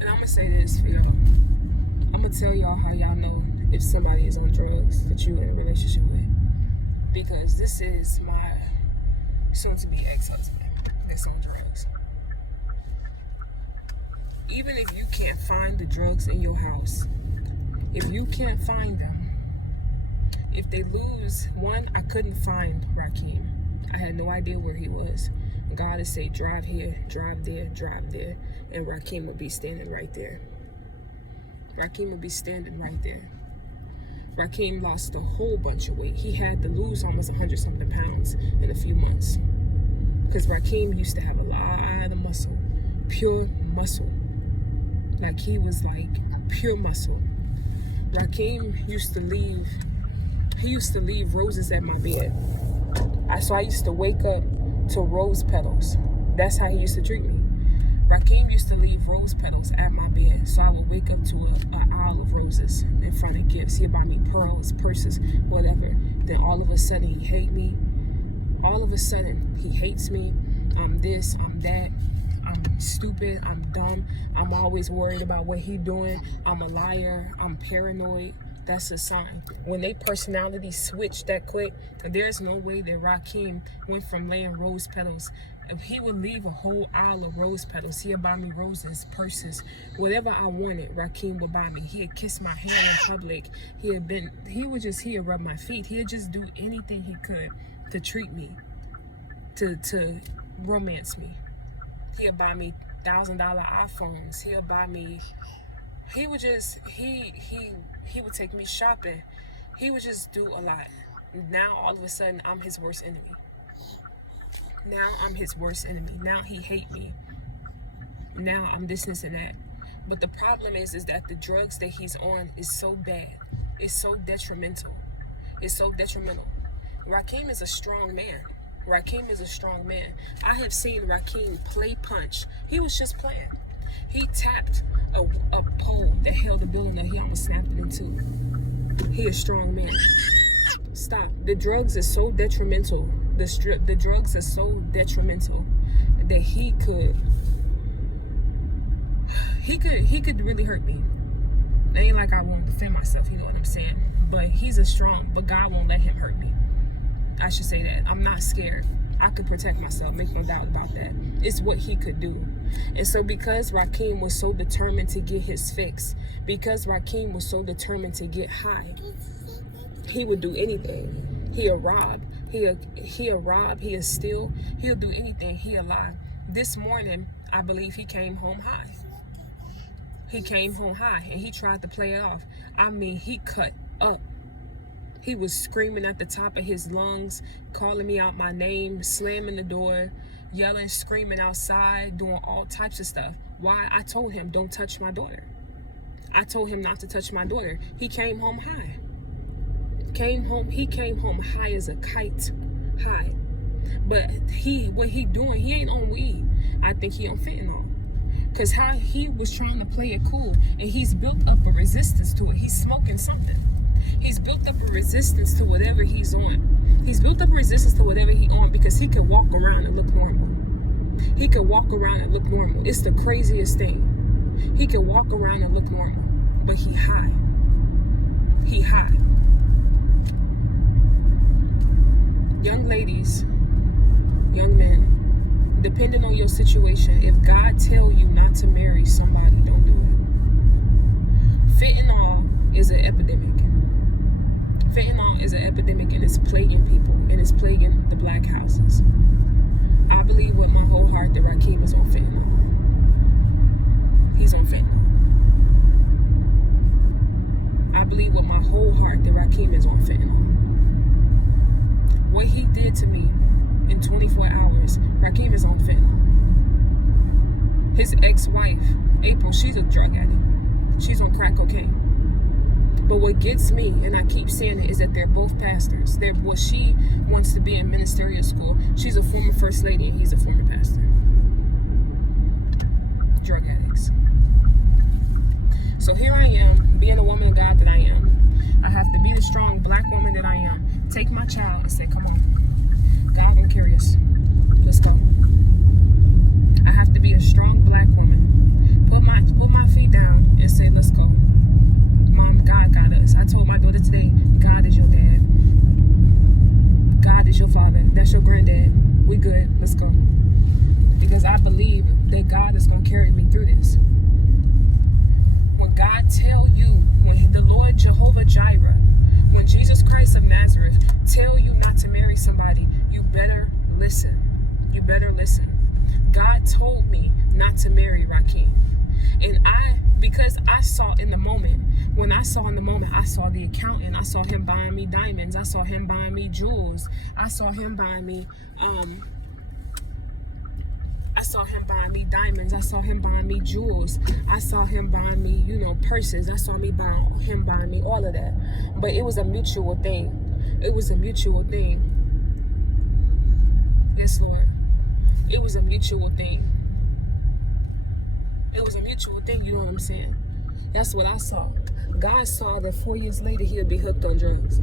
And I'm gonna say this for y'all. I'm gonna tell y'all how y'all know if somebody is on drugs that you in a relationship with. Because this is my soon-to-be ex-husband that's on drugs. Even if you can't find the drugs in your house, if you can't find them, if they lose, one, I couldn't find Rakeem. I had no idea where he was. God would say, drive here, drive there, and Rakeem would be standing right there. Rakeem would be standing right there. Rakeem lost a whole bunch of weight. He had to lose almost 100-something pounds in a few months. Because Rakeem used to have a lot of muscle, pure muscle. Like he was like pure muscle. Rakeem used to leave roses at my bed. So I used to wake up to rose petals. That's how he used to treat me. Rakeem used to leave rose petals at my bed, so I would wake up to an aisle of roses in front of gifts. He'd buy me pearls, purses, whatever. Then all of a sudden he hates me. All of a sudden he hates me. I'm this, I'm that. I'm stupid, I'm dumb. I'm always worried about what he's doing. I'm a liar, I'm paranoid. That's a sign. When they personality switch that quick, there's no way that Rakeem went from laying rose petals. If he would leave a whole aisle of rose petals, he'd buy me roses, purses, whatever I wanted, Rakeem would buy me. He'd kiss my hand in public. He'd rub my feet. He'd just do anything he could to treat me, to romance me. He'd buy me $1,000 iPhones. He'd buy me. He would take me shopping. He would just do a lot. Now all of a sudden I'm his worst enemy. Now he hate me. Now I'm this and that. But the problem is that the drugs that he's on is so bad. It's so detrimental. Rakeem is a strong man. I have seen Rakeem play punch. He was just playing. He tapped a pole that held the building that he almost snapped it in two. He a strong man. Stop. The drugs are so detrimental. The drugs are so detrimental that he could really hurt me. It ain't like I won't defend myself, you know what I'm saying? But but God won't let him hurt me. I should say that. I'm not scared. I could protect myself, make no doubt about that. It's what he could do. And so because Rakeem was so determined to get his fix, because Rakeem was so determined to get high, he would do anything. He'll rob, he'll steal, he'll do anything, he'll lie. This morning, I believe he came home high. And he tried to play it off. I mean, he cut up. He was screaming at the top of his lungs, calling me out my name, slamming the door, yelling, screaming outside, doing all types of stuff. Why? I told him, don't touch my daughter. I told him not to touch my daughter. He came home high. He came home high as a kite. High. But what he doing, he ain't on weed. I think he on fentanyl. Because how he was trying to play it cool, and he's built up a resistance to it. He's smoking something. He's built up a resistance to whatever he's on. He's built up a resistance to whatever he's on because he could walk around and look normal. It's the craziest thing. He could walk around and look normal, but he high. Young ladies, young men, depending on your situation, if God tell you not to marry somebody, don't do it. Fentanyl is an epidemic. And it's plaguing people, and it's plaguing the black houses. I believe with my whole heart that Rakeem is on fentanyl. He's on fentanyl. I believe with my whole heart that Rakeem is on fentanyl. What he did to me in 24 hours, Rakeem is on fentanyl. His ex-wife, April, she's a drug addict. She's on crack cocaine. But what gets me, and I keep saying it, is that they're both pastors. She wants to be in ministerial school. She's a former first lady and he's a former pastor. Drug addicts. So here I am, being a woman of God that I am. I have to be the strong black woman that I am. Take my child and say, come on. God will carry us. Let's go. I have to be a strong black woman. Put my I told my daughter today, God is your dad. God is your father. That's your granddad. We good. Let's go. Because I believe that God is going to carry me through this. When God tell you, when the Lord Jehovah Jireh, when Jesus Christ of Nazareth tell you not to marry somebody, you better listen. You better listen. God told me not to marry Rakeem. And because I saw in the moment, when I saw in the moment, I saw the accountant. I saw him buying me diamonds. I saw him buying me jewels. I saw him buying me, diamonds. I saw him buying me jewels. I saw him buying me, purses. I saw him buying me all of that. But it was a mutual thing. It was a mutual thing. Yes, Lord. It was a mutual thing. It was a mutual thing, you know what I'm saying? That's what I saw. God saw that 4 years later he'll be hooked on drugs.